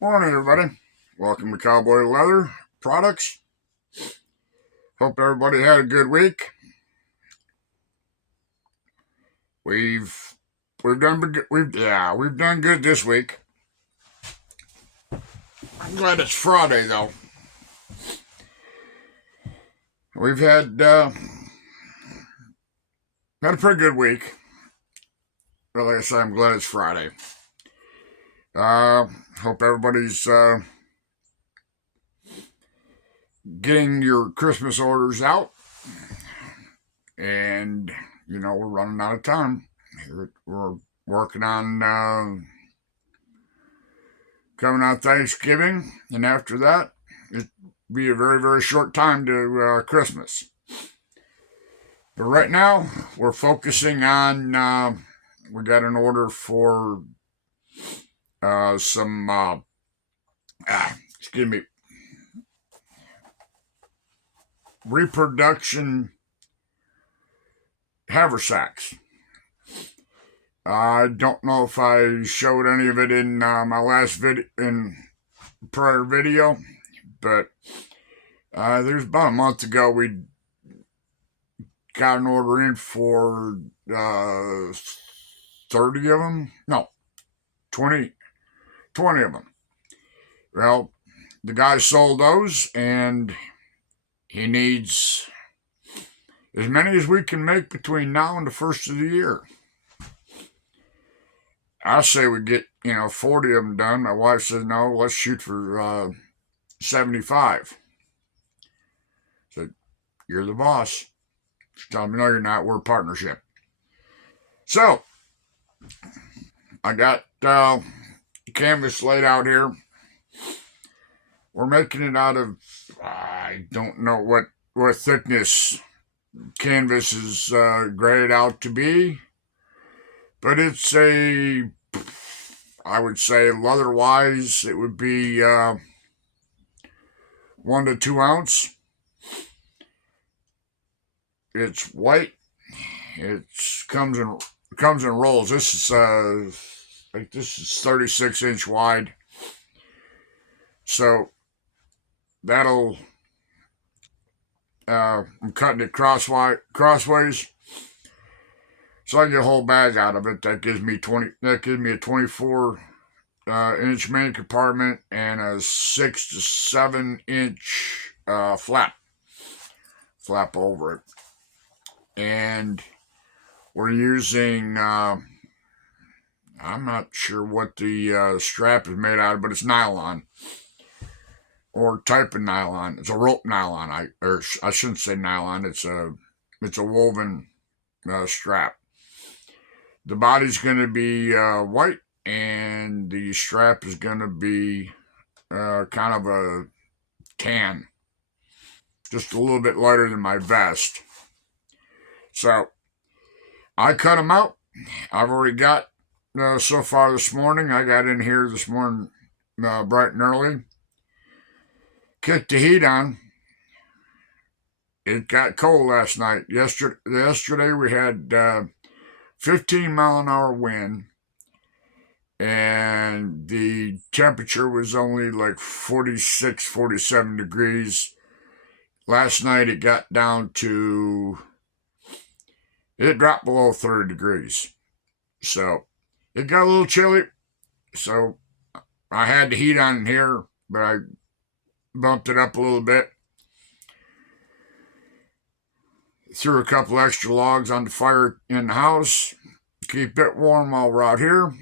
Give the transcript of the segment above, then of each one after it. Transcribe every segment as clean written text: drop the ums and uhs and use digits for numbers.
Morning, everybody. Welcome to Cowboy Leather Products. Hope everybody had a good week. We've done good this week. I'm glad it's Friday though. We've had a pretty good week. But like I said, I'm glad it's Friday. Hope everybody's getting your Christmas orders out, and we're running out of time. We're working on coming out Thanksgiving, and after that, it'll be a very, very short time to Christmas. But right now, we're focusing on, we got an order for some, excuse me, reproduction haversacks. I don't know if I showed any of it in my last prior video, but there's about a month ago we got an order in for 30 of them. No, 20 of them. Well, the guy sold those, and he needs as many as we can make between now and the first of the year. I say we get 40 of them done. My wife says no, let's shoot for 75. So you're the boss. She told me no, you're not. We're a partnership. So I got canvas laid out here. We're making it out of, I don't know what thickness canvas is graded out to be, but it's I would say leather wise, it would be 1 to 2 ounce. It's white. It comes in rolls. This is 36-inch wide. So that'll I'm cutting it crossways, so I get a whole bag out of it. That gives me a 24 inch main compartment and a 6 to 7 inch flap over it. And we're using I'm not sure what the strap is made out of, but it's nylon or type of nylon. It's a rope nylon. I shouldn't say nylon. It's a woven strap. The body's going to be white, and the strap is going to be kind of a tan, just a little bit lighter than my vest. So I cut them out. I've already got so far this morning. I got in here this morning bright and early. Kicked the heat on. It got cold last night. Yesterday we had 15-mile-an-hour wind, and the temperature was only like 46, 47 degrees. Last night it got down to, it dropped below 30 degrees. So it got a little chilly. So I had the heat on in here, but I bumped it up a little bit. Threw a couple extra logs on the fire in the house. Keep it warm while we're out here.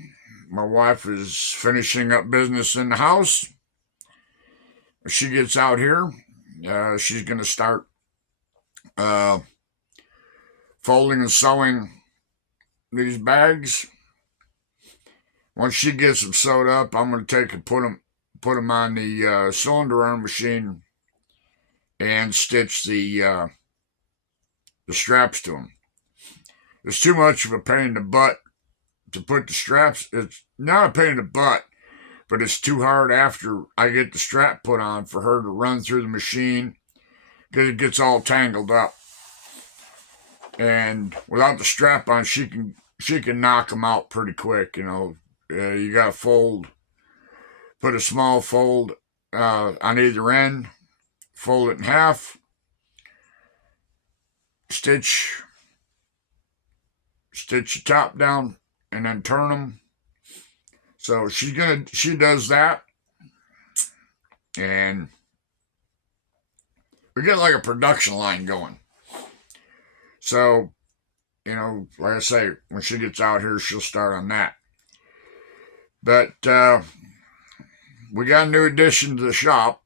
My wife is finishing up business in the house. When she gets out here, she's going to start folding and sewing these bags. Once she gets them sewed up, I'm going to take and put them on the cylinder arm machine and stitch the straps to them. It's too much of a pain in the butt to put the straps. It's not a pain in the butt, but it's too hard after I get the strap put on for her to run through the machine because it gets all tangled up. And without the strap on, she can knock them out pretty quick. You got to fold put a small fold on either end, fold it in half, stitch your top down, and then turn them. So she does that, and we get like a production line going. So, like I say, when she gets out here, she'll start on that. But we got a new addition to the shop.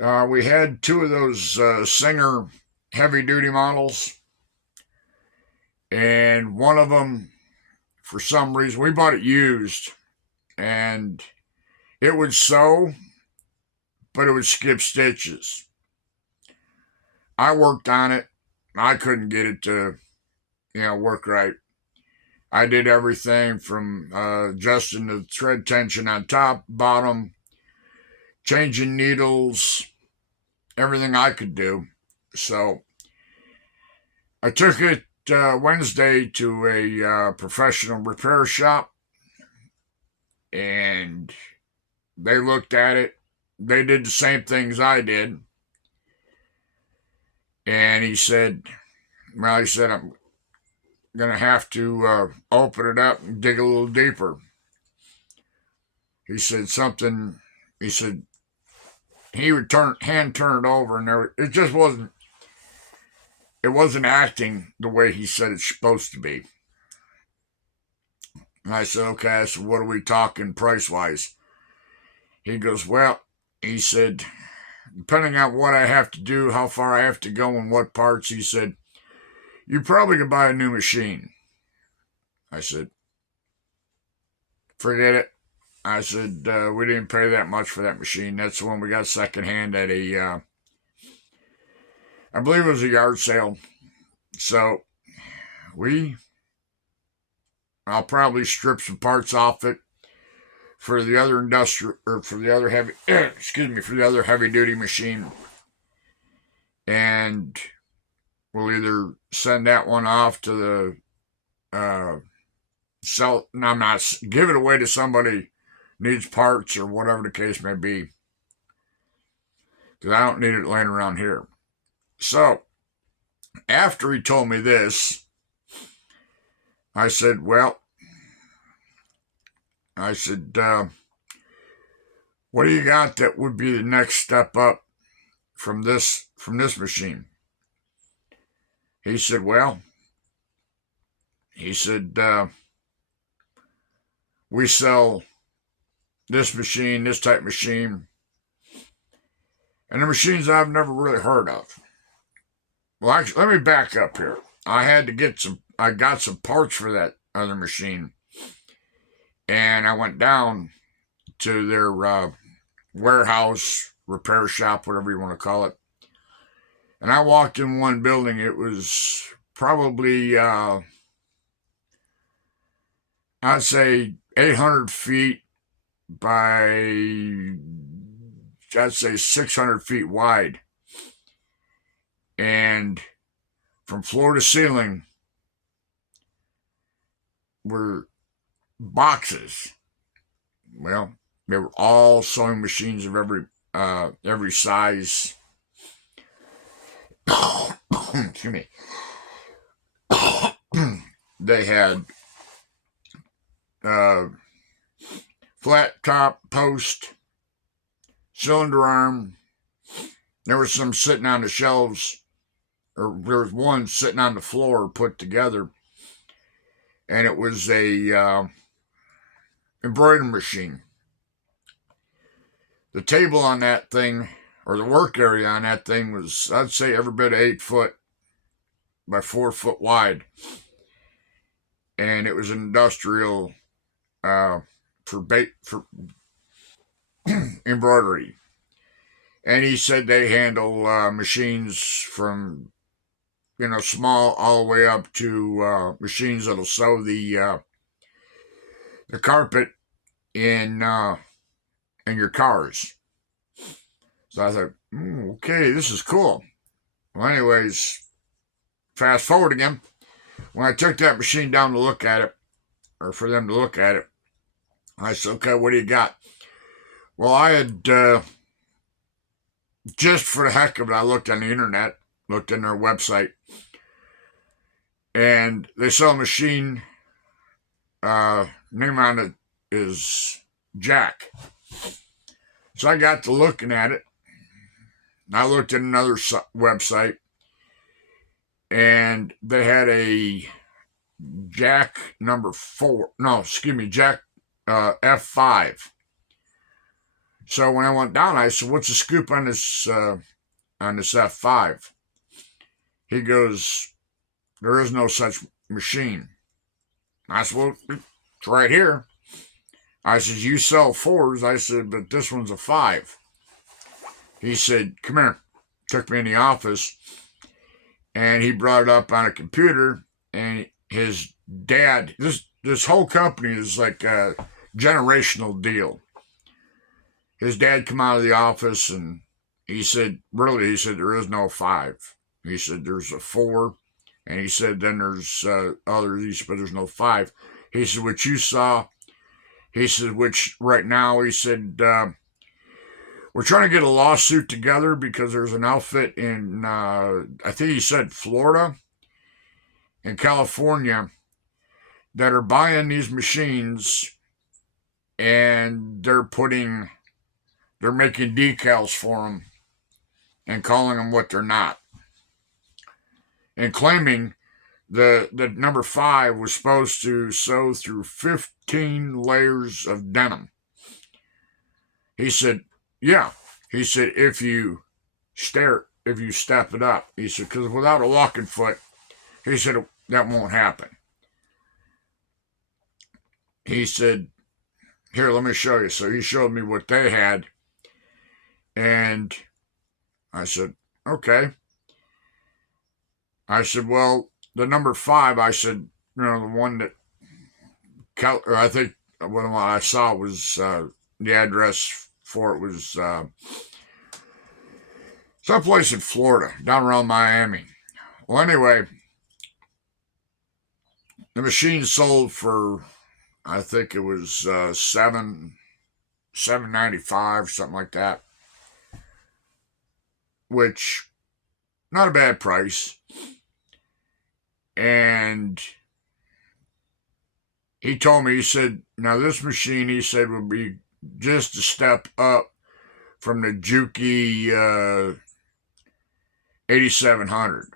We had two of those Singer heavy-duty models, and one of them, for some reason, we bought it used, and it would sew, but it would skip stitches. I worked on it. I couldn't get it to, work right. I did everything from adjusting the thread tension on top, bottom, changing needles, everything I could do. So I took it Wednesday to a professional repair shop, and they looked at it. They did the same things I did. And he said, I'm going to have to open it up and dig a little deeper. He said he would turn it over, and it just wasn't acting the way he said it's supposed to be. And I said, okay, so what are we talking price-wise? He goes, well, he said, depending on what I have to do, how far I have to go, and what parts, he said, you probably could buy a new machine. I said, forget it. I said, we didn't pay that much for that machine. That's the one we got secondhand at I believe it was a yard sale. So I'll probably strip some parts off it for the other heavy duty machine. And we'll either send that one off to the give it away to somebody needs parts or whatever the case may be, because I don't need it laying around here. So after he told me this, I said, what do you got that would be the next step up from this machine? He said, we sell this type machine, and the machines I've never really heard of. Well, actually, let me back up here. I got some parts for that other machine, and I went down to their warehouse, repair shop, whatever you want to call it. And I walked in one building. It was probably, I'd say 800 feet by, I'd say 600 feet wide. And from floor to ceiling were boxes. Well, they were all sewing machines of every size. Excuse me. They had flat top post, cylinder arm. There was some sitting on the shelves, or there was one sitting on the floor put together, and it was a embroidery machine. The table on that thing, or the work area on that thing, was, I'd say, every bit of 8 foot by 4 foot wide. And it was industrial for embroidery. And he said they handle machines from, small all the way up to machines that'll sew the carpet in your cars. So I thought, okay, this is cool. Well, anyways, fast forward again. When I took that machine down to look at it, or for them to look at it, I said, okay, what do you got? Well, I had, just for the heck of it, I looked on the internet, looked in their website, and they sell a machine. Name on it is Jack. So I got to looking at it. I looked at another website, and they had a Jack number 4. No, excuse me, Jack F5. So when I went down, I said, "What's the scoop on this F5?" He goes, "There is no such machine." I said, "Well, it's right here." I said, "You sell 4s." I said, "But this one's a 5." He said, "Come here." Took me in the office, and he brought it up on a computer, and his dad, this whole company is like a generational deal. His dad come out of the office, and he said, really, he said, there is no 5. He said, there's a 4, and he said, then there's others, but there's no 5. He said, what you saw, he said, which right now, he said, we're trying to get a lawsuit together because there's an outfit in, I think he said Florida and California that are buying these machines, and they're making decals for them and calling them what they're not, and claiming the number 5 was supposed to sew through 15 layers of denim. He said, yeah. He said, if you step it up. He said, because without a walking foot, he said, that won't happen. He said, here, let me show you. So he showed me what they had, and I said, okay. I said, well, the number 5, I said, the one that, I think what I saw was the address for it was someplace in Florida, down around Miami. Well, anyway, the machine sold for, I think it was $7.95, something like that, which not a bad price. And he told me, he said, now this machine, he said, would be just a step up from the Juki 8700.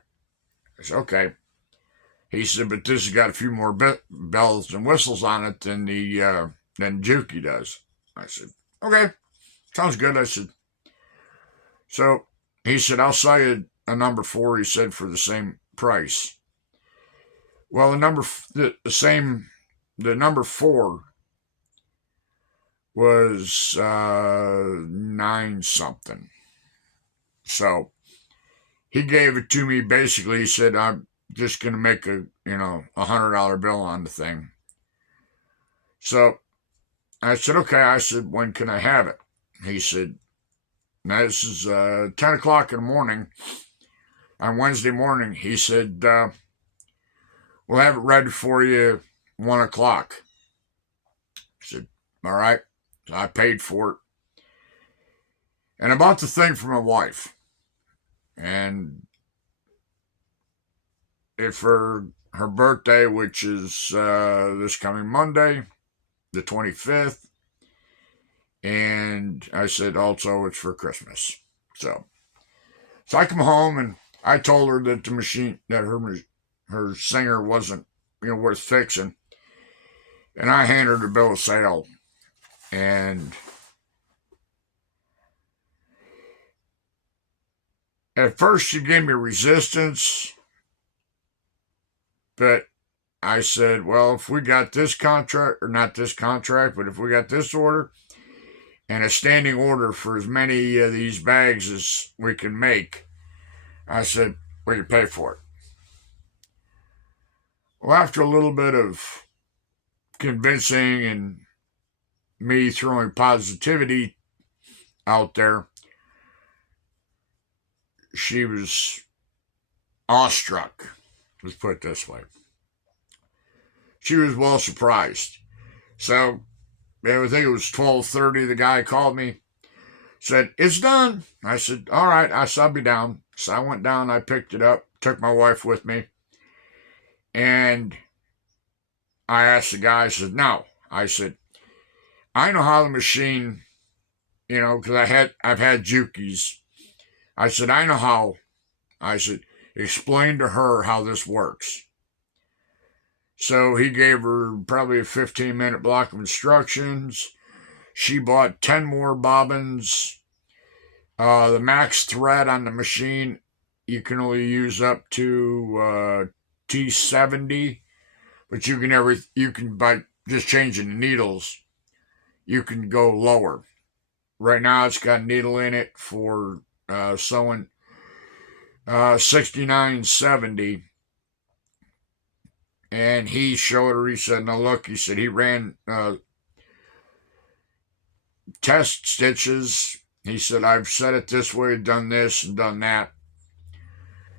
I said, okay. He said, but this has got a few more bells and whistles on it than Juki does. I said, okay, sounds good. I said, so he said, I'll sell you a number 4, he said, for the same price. Well, the number 4 was 9 something. So he gave it to me. Basically, he said, I'm just going to make a $100 bill on the thing. So I said, okay. I said, when can I have it? He said, now this is 10 o'clock in the morning on Wednesday morning. He said, we'll have it ready for you 1 o'clock. I said, all right. So I paid for it. And I bought the thing for my wife. And for her birthday, which is this coming Monday, the 25th. And I said also it's for Christmas. So I come home, and I told her that the machine, that her singer wasn't worth fixing. And I handed her the bill of sale. And at first she gave me resistance, but I said, well, if we got this contract, or not this contract, but if we got this order and a standing order for as many of these bags as we can make, I said, we can pay for it. Well, after a little bit of convincing and me throwing positivity out there, she was awestruck. Let's put it this way. She was well surprised. So I think it was 12:30. The guy called me, said, "It's done." I said, "All right." I said, "I'll be down." So I went down, I picked it up, took my wife with me, and I asked the guy, I said, "No." I said, "I know how the machine, because I've had Jukies." I said, "I know how." I said, "Explain to her how this works." So he gave her probably a 15-minute block of instructions. She bought 10 more bobbins. The max thread on the machine, you can only use up to T70, but you can by just changing the needles, you can go lower. Right now, it's got a needle in it for sewing 69.70, and he showed her. He said, "No, look," he said, he ran test stitches. He said, "I've set it this way, done this, and done that."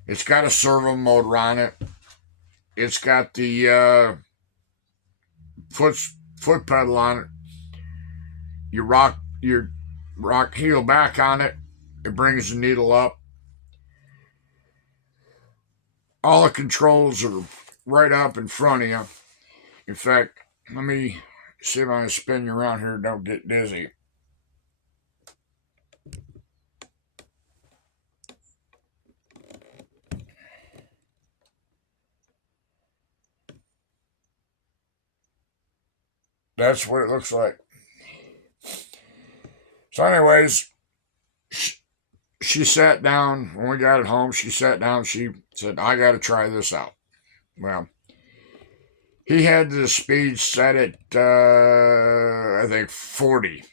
It's got a servo motor on it. It's got the foot foot pedal on it. You rock your heel back on it. It brings the needle up. All the controls are right up in front of you. In fact, let me see if I can spin you around here. Don't get dizzy. That's what it looks like. So, anyways, she sat down when we got it home. She sat down. She said, "I got to try this out." Well, he had the speed set at I think 40.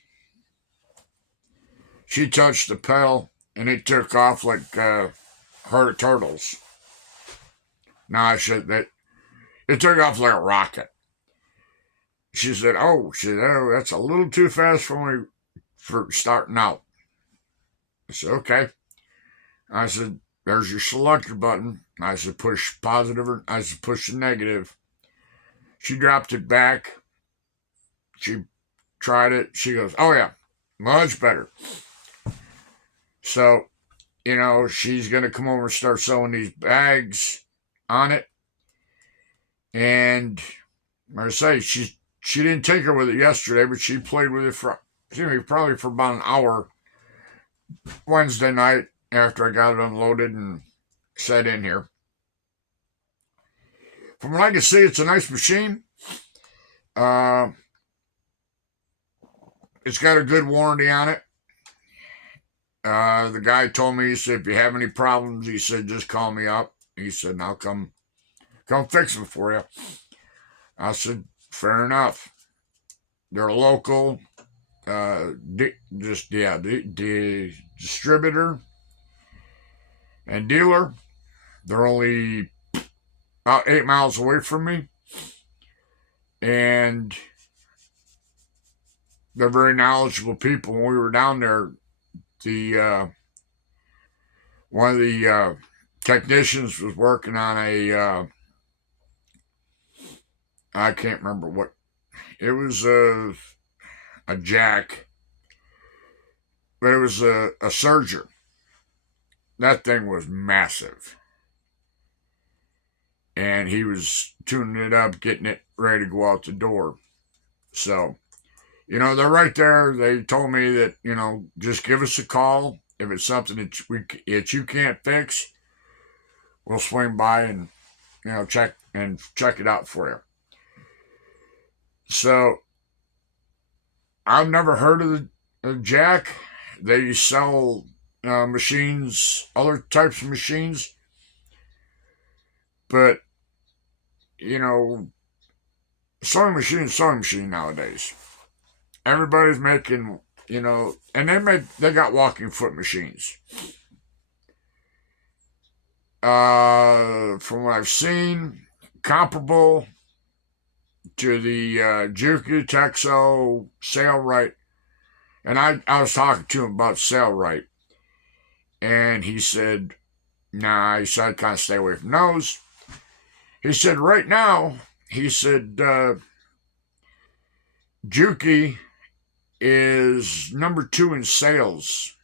She touched the pedal and it took off like herd of turtles. No, I said that it took off like a rocket. She said, "Oh, that's a little too fast for me for starting out." I said, "Okay." I said, "There's your selector button." I said, "Push positive," or I said, "Push the negative." She dropped it back. She tried it. She goes, "Oh yeah, much better." So, she's going to come over and start sewing these bags on it. And like I say, she didn't take her with it yesterday, but she played with it probably for about an hour Wednesday night after I got it unloaded and set in here. From what I can see, it's a nice machine. It's got a good warranty on it. The guy told me, he said, "If you have any problems," he said, "just call me up." He said, "And I'll come fix them for you." I said, "Fair enough." They're a local, the distributor and dealer. They're only about 8 miles away from me, and they're very knowledgeable people. When we were down there, the one of the technicians was working on a I can't remember what it was, a jack, but it was a serger. That thing was massive, and he was tuning it up, getting it ready to go out the door. So, they're right there. They told me that, just give us a call if it's something that you can't fix. We'll swing by and check it out for you. So I've never heard of the Jack. They sell machines, other types of machines, but sewing machine nowadays. Everybody's making, and they got walking foot machines. From what I've seen, comparable to the Juki Texo Sailrite. And I was talking to him about Sailrite, and he said, "Nah," he said, "I'd kind of stay away from those." He said, "Right now," he said, Juki is number 2 in sales.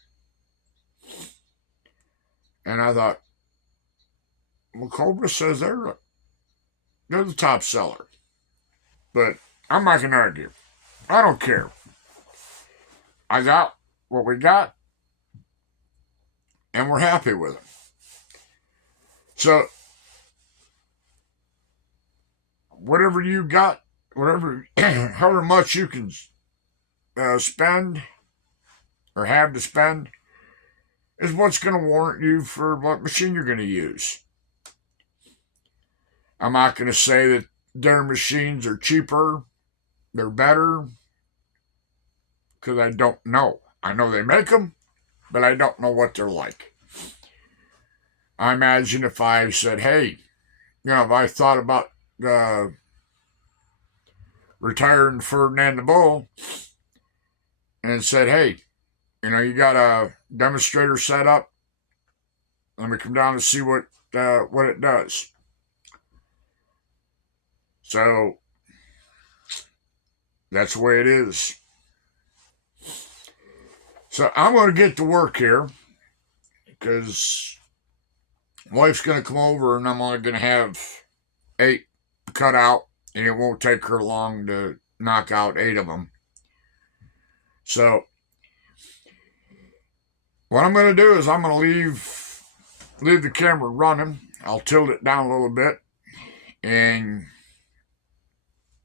And I thought, well, Cobra says they're the top seller. But I'm not going to argue. I don't care. I got what we got, and we're happy with it. So, whatever you got, however much you can spend or have to spend, is what's going to warrant you for what machine you're going to use. I'm not going to say that their machines are cheaper, they're better, because I don't know. I know they make them, but I don't know what they're like. I imagine if I said, hey, if I thought about retiring Ferdinand the Bull and said, hey, you got a demonstrator set up, let me come down and see what it does. So that's the way it is. So I'm going to get to work here because wife's going to come over and I'm only going to have 8 cut out, and it won't take her long to knock out 8 of them. So what I'm going to do is I'm going to leave the camera running. I'll tilt it down a little bit, and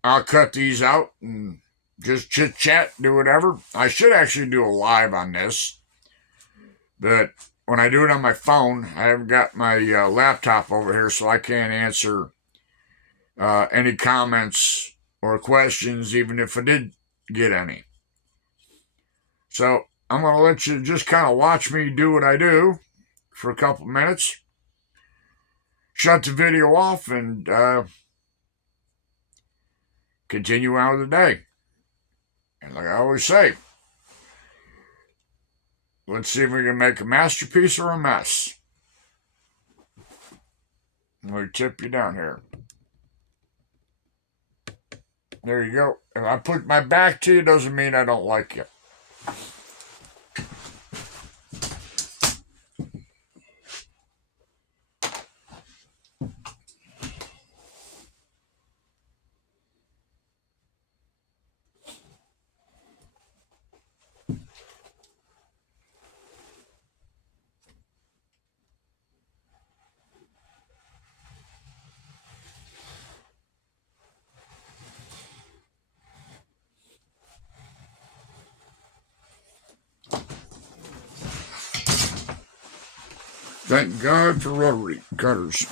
I'll cut these out and just chit chat, do whatever. I should actually do a live on this, but when I do it on my phone, I haven't got my laptop over here, so I can't answer any comments or questions, even if I did get any. So I'm going to let you just kind of watch me do what I do for a couple minutes, shut the video off, and continue on with the day. And like I always say, let's see if we can make a masterpiece or a mess. I'm going to tip you down here. There you go. If I put my back to you, doesn't mean I don't like you. Thank God for rotary cutters.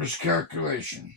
Miscalculation.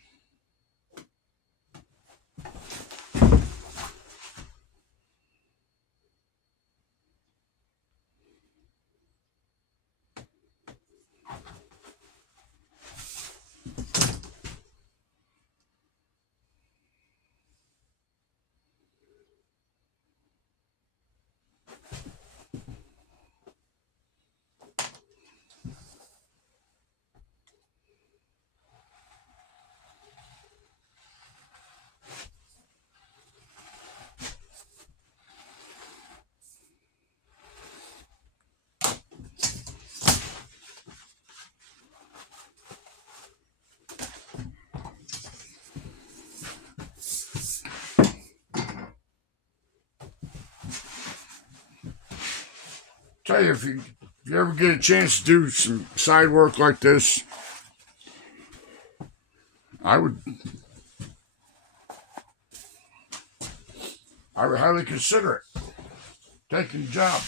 Tell you, if you ever get a chance to do some side work like this, I would highly consider it. Taking the job.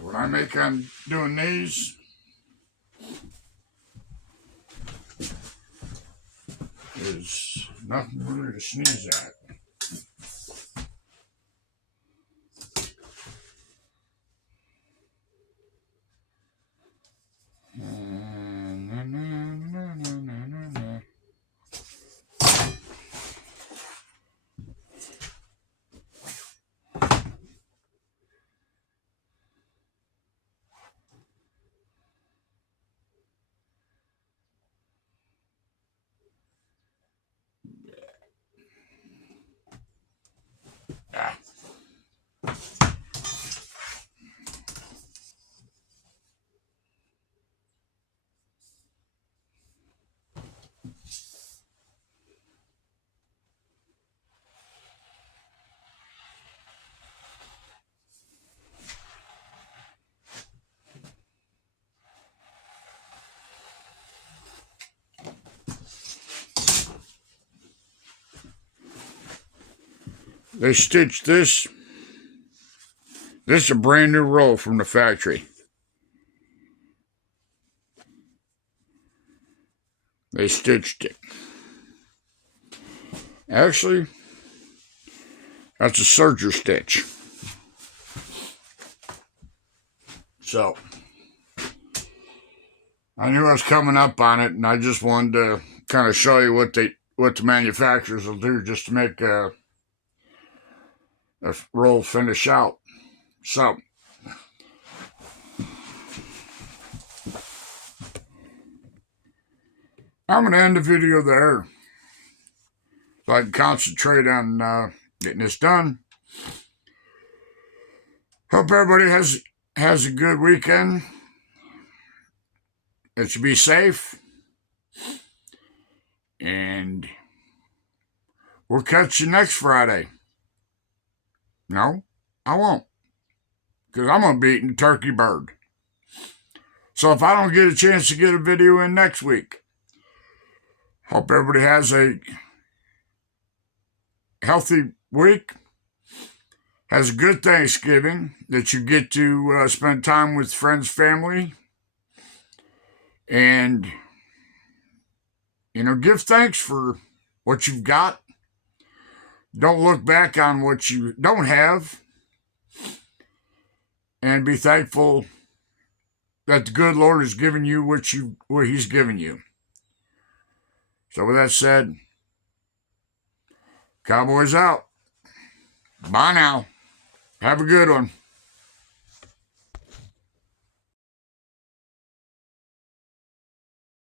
What I make on doing these is nothing really to sneeze at. Ah. They stitched this. This is a brand new roll from the factory. They stitched it. Actually, that's a serger stitch. So, I knew I was coming up on it, and I just wanted to kind of show you what the manufacturers will do just to make a roll finish out. So, I'm going to end the video there so I can concentrate on getting this done. Hope everybody has a good weekend. It should be safe. And we'll catch you next Friday. No, I won't. Because I'm going to be eating turkey bird. So if I don't get a chance to get a video in next week, hope everybody has a healthy week. Has a good Thanksgiving. That you get to spend time with friends, family. And, give thanks for what you've got. Don't look back on what you don't have. And be thankful that the good Lord has given you what He's given you. So with that said, Cowboys out. Bye now. Have a good one.